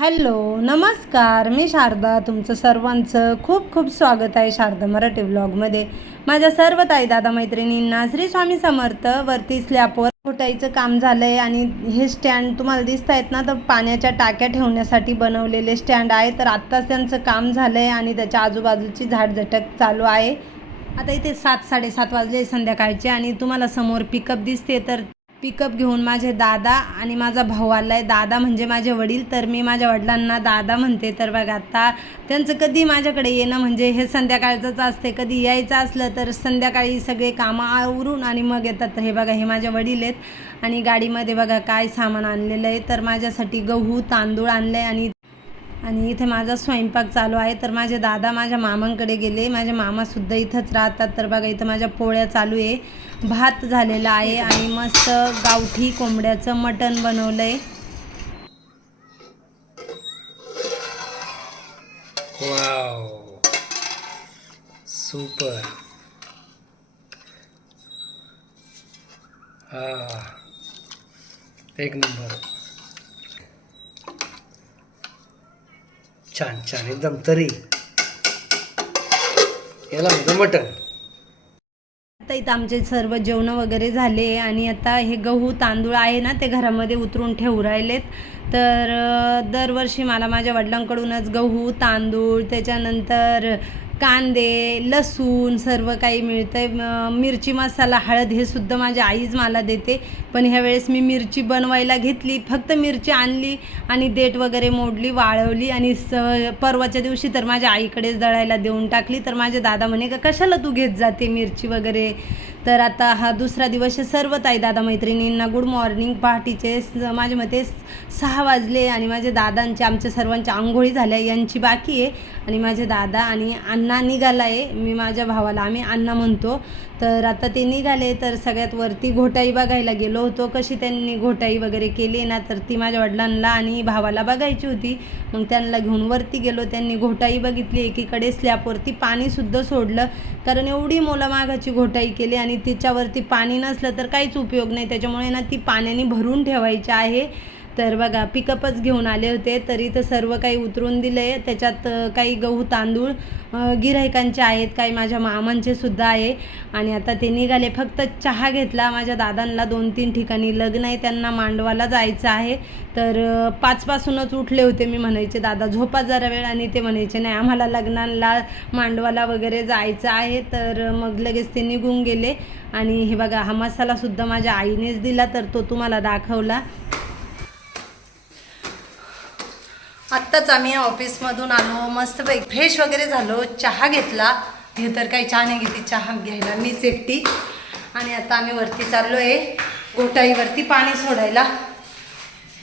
Hello नमस्कार, मी शारदा. तुमचं सर्वांचं खूप खूप स्वागत आहे शारदा मराठी व्लॉगमध्ये. माझ्या सर्व ताई दादा मैत्रिणींना श्री स्वामी समर्थ. वरती स्लॅपवर घोटाईचं काम झालं आहे आणि हे स्टँड तुम्हाला दिसत आहेत ना, तर पाण्याच्या टाक्या ठेवण्यासाठी बनवलेले स्टँड आहे. तर आत्ताच त्यांचं काम झालं आहे आणि त्याच्या आजूबाजूची झाडझटक चालू आहे. आता इथे 7-7:30 वाजले संध्याकाळचे आणि तुम्हाला समोर पिकअप दिसते. तर पिकअप घेऊन माझे दादा आणि माझा भाऊ आला आहे. दादा म्हणजे माझे वडील, तर मी माझ्या वडिलांना दादा म्हणते. तर बघा आता त्यांचं कधी माझ्याकडे येणं म्हणजे हे संध्याकाळचंच असते. कधी यायचं असलं तर संध्याकाळी सगळे कामं आवरून आणि मग येतात. तर हे बघा, हे माझे वडील आहेत आणि गाडीमध्ये बघा काय सामान आणलेलं आहे. तर माझ्यासाठी गहू तांदूळ आणलं आहे आणि इथे माझा स्वयंपाक चालू आहे. तर माझे दादा माझ्या मामांकडे गेले. माझे मामासुद्धा इथंच राहतात. तर बघा इथं माझ्या पोळ्या चालू आहे, भात झालेला आहे आणि मस्त गावठी कोंबड्याचं मटण बनवलं आहे. Wow, super. हा, एक नंबर. छान छान, एकदम तरी. याला म्हणतो मटण. आता इथं आमचे सर्व जेवणं वगैरे झाले आणि आता हे गहू तांदूळ आहे ना, ते घरामध्ये उतरून ठेवू राहिलेत. तर दरवर्षी मला माझ्या वडिलांकडूनच गहू तांदूळ, त्याच्यानंतर कांदे लसूण सर्व काही मिळतं आहे. मिरची मसाला हळद हे सुद्धा माझी आईच मला देते. पण ह्यावेळेस मी मिरची बनवायला घेतली, फक्त मिरची आणली आणि देठ वगैरे मोडली, वाळवली आणि परवाच्या दिवशी तर माझ्या आईकडेच दळायला देऊन टाकली. तर माझे दादा म्हणे का कशाला तू घेत जाते मिरची वगैरे. तर आता हा दुसरा दिवस आहे. सर्व ताई दादा मैत्रिणींना गुड मॉर्निंग. पहाटेचे माझ्या मते 6 वाजले आणि माझे दादांचे आमच्या सर्वांच्या आंघोळी झाल्या, यांची बाकी आहे. आणि माझे दादा आणि अण्णा निघाला आहे. मी माझ्या भावाला आम्ही अण्णा म्हणतो. तर आता ते निघाले. तर सगळ्यात वरती घोटाई बघायला गेलो होतो, कशी त्यांनी घोटाई वगैरे केली ना, तर ती माझ्या वडिलांना आणि भावाला बघायची होती. मग त्यांना घेऊन वरती गेलो. त्यांनी घोटाई बघितली. एकीकडे स्लॅपवरती पाणीसुद्धा सोडलं, कारण एवढी मोलामागाची घोटाई केली आणि तिच्यावरती पाणी नसलं तर काहीच उपयोग नाही. त्याच्यामुळे ना ती पाण्याने भरून ठेवायची आहे. तर बघा पिकअपच घेऊन आले होते. तरी तर सर्व काही उतरून दिलं आहे. त्याच्यात काही गहू तांदूळ गिऱ्हाईकांचे आहेत, काही माझ्या मामांचे सुद्धा आहे. आणि आता ते निघाले. फक्त चहा घेतला. माझ्या दादांना 2-3 ठिकाणी लग्न आहे, त्यांना मांडवाला जायचं आहे. तर 5 पासूनच उठले होते. मी म्हणायचे दादा झोपा जरा वेळ, आणि ते म्हणायचे नाही आम्हाला लग्नाला मांडवाला वगैरे जायचं आहे. तर मग लगेच ते निघून गेले. आणि हे बघा हा मसालासुद्धा माझ्या आईनेच दिला, तर तो तुम्हाला दाखवला. आत्ताच आम्ही ऑफिसमधून आलो, मस्तपैकी फ्रेश वगैरे झालो, चहा घेतला. हे तर काही चहा नाही घेतली, चहा घ्यायला मीच एकटी. आणि आता आम्ही वरती चाललो आहे घोटाईवरती पाणी सोडायला.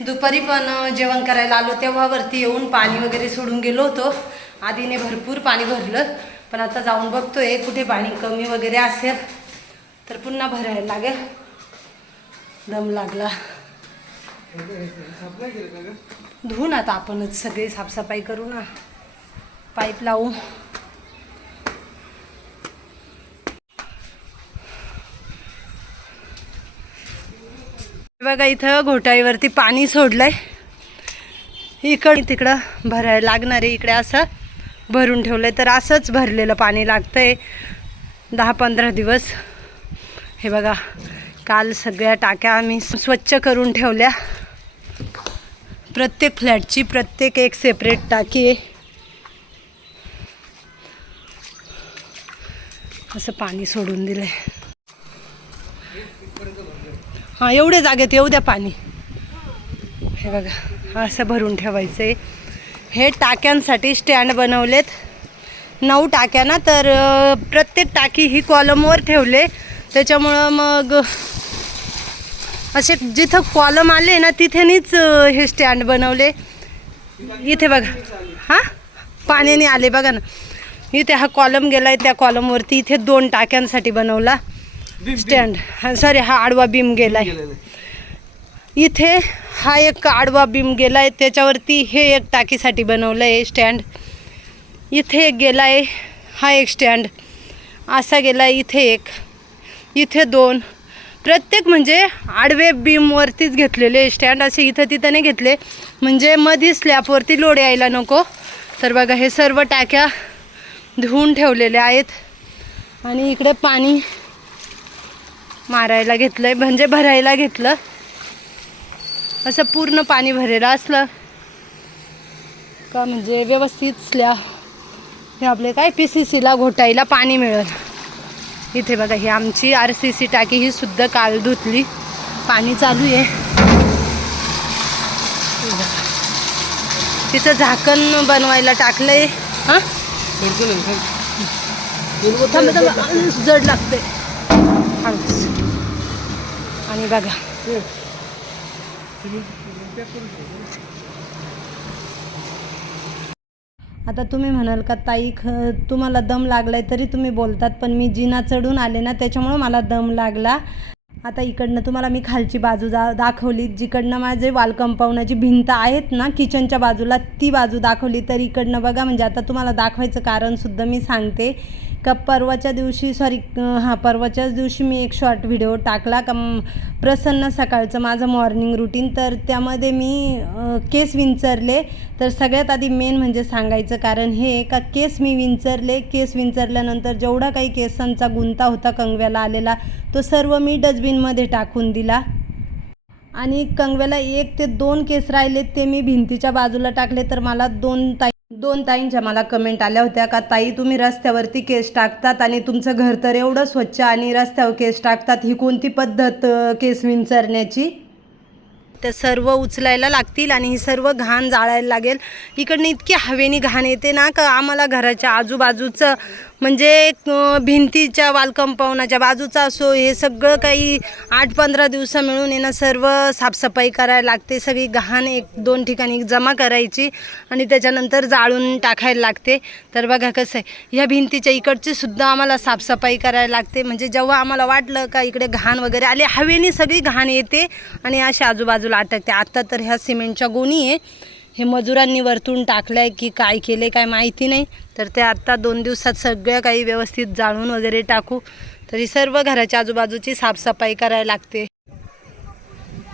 दुपारी पण जेवण करायला आलो तेव्हा वरती येऊन पाणी वगैरे सोडून गेलो होतो. आधीने भरपूर पाणी भरलं, पण आता जाऊन बघतोय कुठे पाणी कमी वगैरे असेल तर पुन्हा भरायला लागेल. दम लागला. धुवू ना आता आपणच सगळी साफसफाई करू ना, पाईप लावू. बघा इथं घोटाईवरती पाणी सोडलंय. इकडे तिकडं भरायला लागणार आहे. इकडे असं भरून ठेवलंय, तर असंच भरलेलं पाणी लागतंय 10-15 दिवस. हे बघा काल सगळ्या टाक्या आम्ही स्वच्छ करून ठेवल्या. प्रत्येक फ्लॅटची प्रत्येक एक सेपरेट टाकी आहे. असं पाणी सोडून दिलंय. हां एवढ्या जागेत येऊ द्या पाणी. हे बघा असं भरून ठेवायचं आहे. हे टाक्यांसाठी स्टँड बनवलेत 9 टाक्या ना, तर प्रत्येक टाकी ही कॉलमवर ठेवले. त्याच्यामुळं मग असे जिथं कॉलम आले ना तिथेनीच हे स्टँड बनवले. इथे बघा हां पाण्याने आले बघा ना, इथे हा कॉलम गेला आहे, त्या कॉलमवरती इथे 2 टाक्यांसाठी बनवला स्टँड. सॉरी हा आडवा बीम गेला आहे. इथे हा एक आडवा बीम गेला आहे, त्याच्यावरती हे एक टाकीसाठी बनवलं आहे स्टँड. इथे एक गेला आहे, हा एक स्टँड असा गेला आहे. इथे एक, इथे 2, प्रत्येक म्हणजे आडवे बीमवरतीच घेतलेले स्टँड, असे इथं तिथं नाही घेतले, म्हणजे मधी स्लॅबवरती लोड यायला नको. तर बघा हे सर्व टाक्या धुवून ठेवलेल्या आहेत आणि इकडे पाणी मारायला घेतलंय, म्हणजे भरायला घेतलं. असं पूर्ण पाणी भरेलं असलं का म्हणजे व्यवस्थित हे आपले काय PCCला घोटायला पाणी मिळेल. इथे बघा ही आमची RCC टाकी, ही सुद्धा काल धुतली, पाणी चालू आहे. तिचं झाकण बनवायला टाकलंय. हां जड लागते हळूच. आणि बघा आता तुम्ही म्हणाल का ताई तुम्हाला दम लागलाय तरी तुम्ही बोलतात, पण मी जिना चढून आले ना त्याच्यामुळं मला दम लागला. आता इकडनं तुम्हाला मी खालची बाजू दाखवली, जिकडनं माझे वाल कंपाऊंडाची भिंत आहेत ना किचनच्या बाजूला, ती बाजू दाखवली. तर इकडनं बघा, म्हणजे आता तुम्हाला दाखवायचं कारणसुद्धा मी सांगते का परवाच्याच दिवशी मी एक शॉर्ट व्हिडिओ टाकला का प्रसन्न सकाळचं माझं मॉर्निंग रुटीन. तर त्यामध्ये मी केस विंचरले. तर सगळ्यात आधी मेन म्हणजे सांगायचं कारण हे का केस मी विंचरले. केस विंचरल्यानंतर जेवढा काही केसांचा गुंता होता कंगव्याला आलेला तो सर्व मी डस्टबिनमध्ये टाकून दिला. आणि कंगव्याला 1 ते 2 केस राहिले ते मी भिंतीच्या बाजूला टाकले. तर मला दोन ताईंच्या मला कमेंट आल्या होत्या का ताई तुम्ही रस्त्यावरती केस टाकतात आणि तुमचं घर तर एवढं स्वच्छ आणि रस्त्यावर केस टाकतात, ही कोणती पद्धत केस विंचरण्याची. ते सर्व उचलायला लागतील आणि ही सर्व घाण जाळायला लागेल. इकडनं इतकी हवेनी घाण येते ना का आम्हाला घराच्या आजूबाजूचं म्हणजे भिंतीच्या वाल कंपाऊंडाच्या बाजूचा असो, हे सगळं काही 8-15 दिवसा मिळून येणं सर्व साफसफाई करायला लागते. सगळी घाण 1-2 ठिकाणी जमा करायची आणि त्याच्यानंतर जाळून टाकायला लागते. तर बघा कसं आहे, ह्या भिंतीच्या इकडची सुद्धा आम्हाला साफसफाई करायला लागते. म्हणजे जेव्हा आम्हाला वाटलं का इकडे घाण वगैरे आले, हवेनी सगळी घाण येते आणि अशा आजूबाजूला अटकते. आत्ता तर ह्या सिमेंटच्या गोणी आहे, हे मजुरांनी वरतून टाकलं आहे की काय केलं आहे काय माहिती नाही. तर ते आत्ता 2 दिवसात सगळं काही व्यवस्थित जाळून वगैरे टाकू. तरी सर्व घराच्या आजूबाजूची साफसफाई करायला लागते.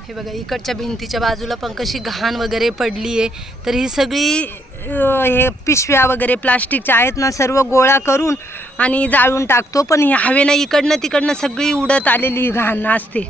हे बघा इकडच्या भिंतीच्या बाजूला पण कशी घाण वगैरे पडली आहे. तर ही सगळी हे पिशव्या वगैरे प्लास्टिकच्या आहेत ना, सर्व गोळा करून आणि जाळून टाकतो. पण ही हवेनं इकडनं तिकडनं सगळी उडत आलेली ही घाण असते.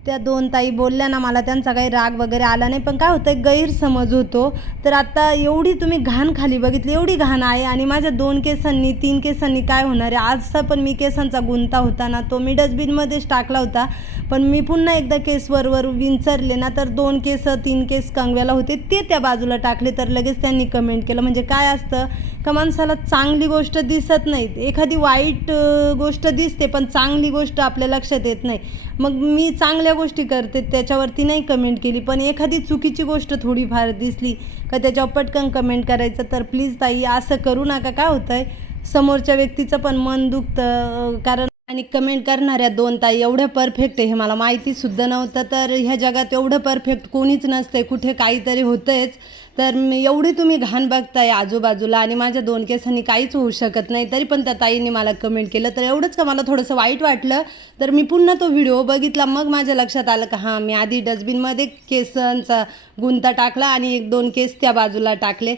त्या 2 ताई बोलल्या ना, मला त्यांचा काही राग वगैरे आला नाही, पण काय होतं गैरसमज होतो. तर आता एवढी तुम्ही घाण खाली बघितली, एवढी घाण आहे आणि माझ्या 2 केसांनी 3 केसांनी काय होणार आहे. आजचा पण मी केसांचा गुंता होता ना तो मी डस्टबिनमध्येच टाकला होता, पण मी पुन्हा एकदा केस वर विंचरले ना तर 2 केस 3 केस कंगव्याला होते ते त्या बाजूला टाकले. तर लगेच त्यांनी कमेंट केलं, म्हणजे काय असतं का माणसाला चांगली गोष्ट दिसत नाही, एखादी वाईट गोष्ट दिसते पण चांगली गोष्ट आपल्या लक्षात येत नाही. मग मी चांगल्या गोष्टी करते त्याच्यावरती नाही कमेंट केली, पण एखादी चुकीची गोष्ट थोडीफार दिसली का त्याच्यावर पटकन कमेंट करायचं. तर प्लीज ताई असं करू नका. काय होतं आहे समोरच्या व्यक्तीचं पण मन दुखतं. कारण आणि कमेंट करणाऱ्या 2 ताई एवढ्या परफेक्ट आहे हे मला माहितीसुद्धा नव्हतं. तर ह्या जगात एवढं परफेक्ट कोणीच नसतं, कुठे काहीतरी होतंच. तर एवढी तुम्ही घाण बघताय आजूबाजूला आणि माझ्या 2 केसांनी काहीच होऊ शकत नाही, तरी पण त्या ताईंनी मला कमेंट केलं. तर एवढंच का मला थोडंसं वाईट वाटलं. तर मी पुन्हा तो व्हिडिओ बघितला, मग माझ्या लक्षात आलं का हां मी आधी डस्टबिनमध्ये केसांचा गुंता टाकला आणि 1-2 केस त्या बाजूला टाकले.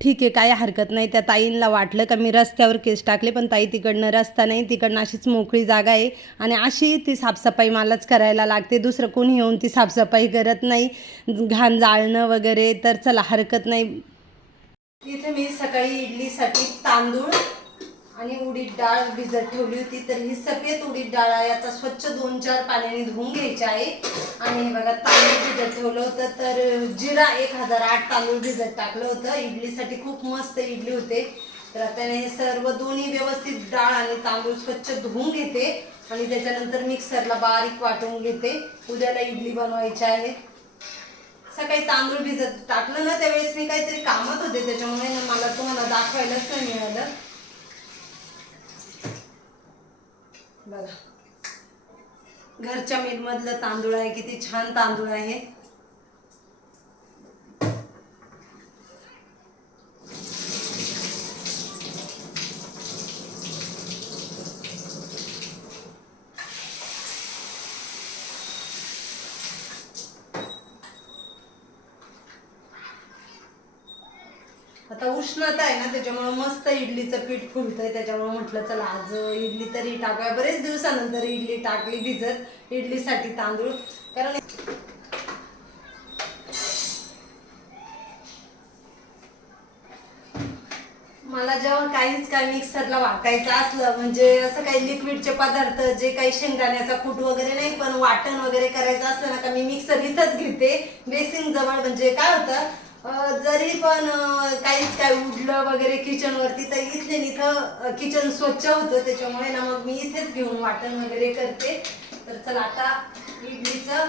ठीक आहे, काय हरकत नाही. त्या ताईंना वाटलं का मी रस्त्यावर केस टाकले, पण ताई तिकडनं रस्ता नाही, तिकडनं अशीच मोकळी जागा आहे आणि अशी ती साफसफाई मलाच करायला लागते. दुसरं कोणी येऊन ती साफसफाई करत नाही, घाण जाळणं वगैरे. तर चला हरकत नाही. इथे मी सकाळी इडलीसाठी तांदूळ आणि उडीद डाळ भिजत ठेवली होती. तर ही सफेद उडीद डाळ आहे, आता स्वच्छ 2-4 पाण्याने धुवून घ्यायची आहे. आणि हे बघा तांदूळ भिजत ठेवलं होतं. तर जिरा 1008 तांदूळ भिजत टाकलं होतं, इडलीसाठी खूप मस्त इडली होते. तर आता हे सर्व दोन्ही व्यवस्थित डाळ आणि तांदूळ स्वच्छ धुवून घेते आणि त्याच्यानंतर मिक्सरला बारीक वाटून घेते. उद्याला इडली बनवायची आहे. सकाळी तांदूळ भिजत टाकलं ना त्यावेळेस मी काहीतरी कामात होते, त्याच्यामुळे मला तुम्हाला दाखवायलाच नाही मिळालं. बघा घरच्या मिलमधलं तांदूळ आहे, किती छान तांदूळ आहे. आता उष्णता आहे ना, त्याच्यामुळे मस्त इडलीचं पीठ फुलतंय. त्याच्यामुळे म्हटलं चला आज इडली तरी टाकूया. बरेच दिवसानंतर इडली टाकली भिजत, इडलीसाठी तांदूळ. कारण मला जेव्हा काहीच काय मिक्सरला वाटायचं असलं, म्हणजे असं काही लिक्विडचे पदार्थ, जे काही शेंगदाण्याचा कूट वगैरे नाही, पण वाटण वगैरे करायचं असलं ना, का मी मिक्सर इथंच घेते बेसिंग जवळ. म्हणजे काय होतं, जरी पण काहीच काय उडलं वगैरे किचनवरती, तर इथले इथं किचन स्वच्छ होतं. त्याच्यामुळे ना मग मी इथेच घेऊन वाटण वगैरे करते. तर चला आता इडलीचं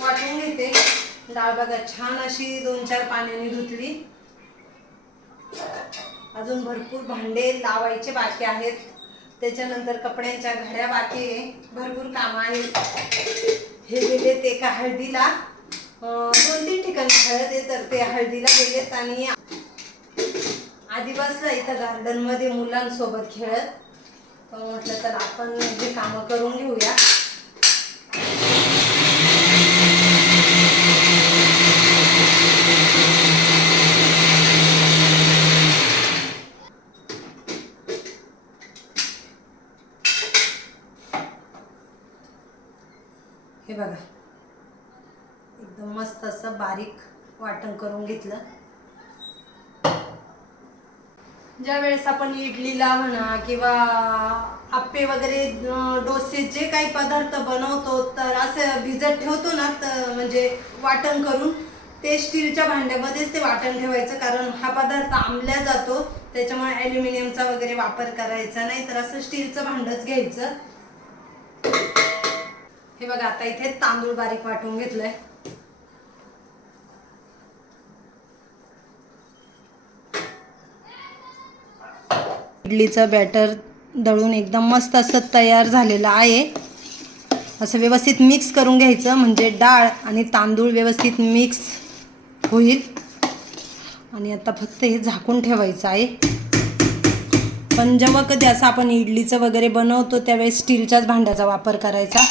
वाटून घेते. डाळ बघा छान अशी 2-4 पाण्याने धुतली. अजून भरपूर भांडे लावायचे बाकी आहेत. त्याच्यानंतर कपड्यांच्या घड्या बाकी आहे, भरपूर कामं आहेत. हे गेले ते का हळदीला, 2-3 ठिकाणी हळद आहे, तर ते हळदीला गेलेत. आणि आधी बसला इथं गार्डन मध्ये मुलांसोबत खेळत. तर म्हटलं तर आपण जे कामं करून घेऊया. हे बघा एकदम मस्त असं बारीक वाटण करून घेतलं. ज्या वेळेस आपण इडलीला म्हणा किंवा आप्पे वगैरे, डोसे, जे काही पदार्थ बनवतो, तर असं भिजत ठेवतो ना, तर म्हणजे वाटण करून ते स्टीलच्या भांड्यामध्येच ते वाटण ठेवायचं. कारण हा पदार्थ आंबल्या जातो, त्याच्यामुळे ॲल्युमिनियमचा वगैरे वापर करायचा नाही, तर असं स्टीलचं भांडंच घ्यायचं. हे बघा आता इथे तांदूळ बारीक वाटून घेतलंय. इडलीचं बॅटर दळून एकदम मस्त असं तयार झालेलं आहे. असं व्यवस्थित मिक्स करून घ्यायचं, म्हणजे डाळ आणि तांदूळ व्यवस्थित मिक्स होईल. आणि आता फक्त हे झाकून ठेवायचं आहे. पण जेव्हा कधी असं आपण इडलीचं वगैरे बनवतो, त्यावेळेस स्टीलच्याच भांड्याचा वापर करायचा.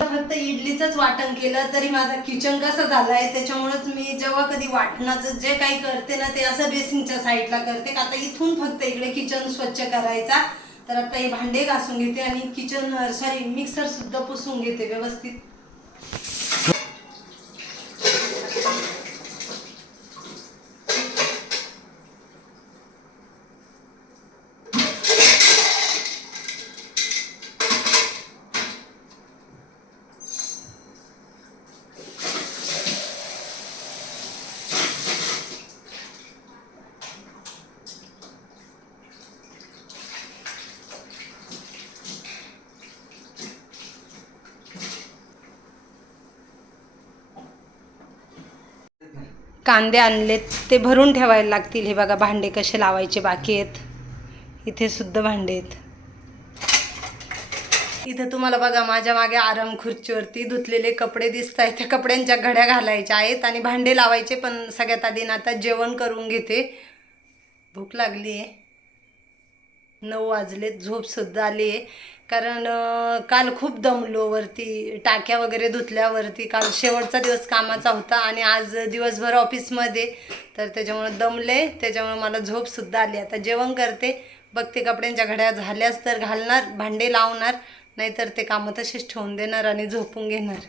फक्त इडलीचंच वाटण केलं तरी माझं किचन कसं झालंय, त्याच्यामुळेच मी जेव्हा कधी वाटणाचं जे काही करते ना, ते असं बेसिंगच्या साईडला करते. आता इथून फक्त इकडे किचन स्वच्छ करायचा. तर आता हे भांडे घासून घेते आणि मिक्सर सुद्धा पुसून घेते व्यवस्थित. कांदे आणलेत, ते भरून ठेवायला लागतील. हे बघा भांडे कसे लावायचे बाकी आहेत. इथे सुद्धा भांडे आहेत. इथं तुम्हाला बघा माझ्या मागे आराम खुर्चीवरती धुतलेले कपडे दिसत आहेत. त्या कपड्यांच्या घड्या घालायच्या आहेत आणि भांडे लावायचे. पण सगळ्यात आधी आता जेवण करून घेते. भूक लागली आहे. 9 वाजलेत. झोपसुद्धा आली आहे. कारण काल खूप दमलो वरती, टाक्या वगैरे धुतल्यावरती. काल शेवटचा दिवस कामाचा होता आणि आज दिवसभर ऑफिसमध्ये, तर त्याच्यामुळे दमले. त्याच्यामुळे मला झोपसुद्धा आली. आता जेवण करते, बघते कपड्यांच्या घड्या झाल्यास तर घालणार, भांडे लावणार, नाहीतर ते कामं तसेच ठेवून देणार आणि झोपून घेणार.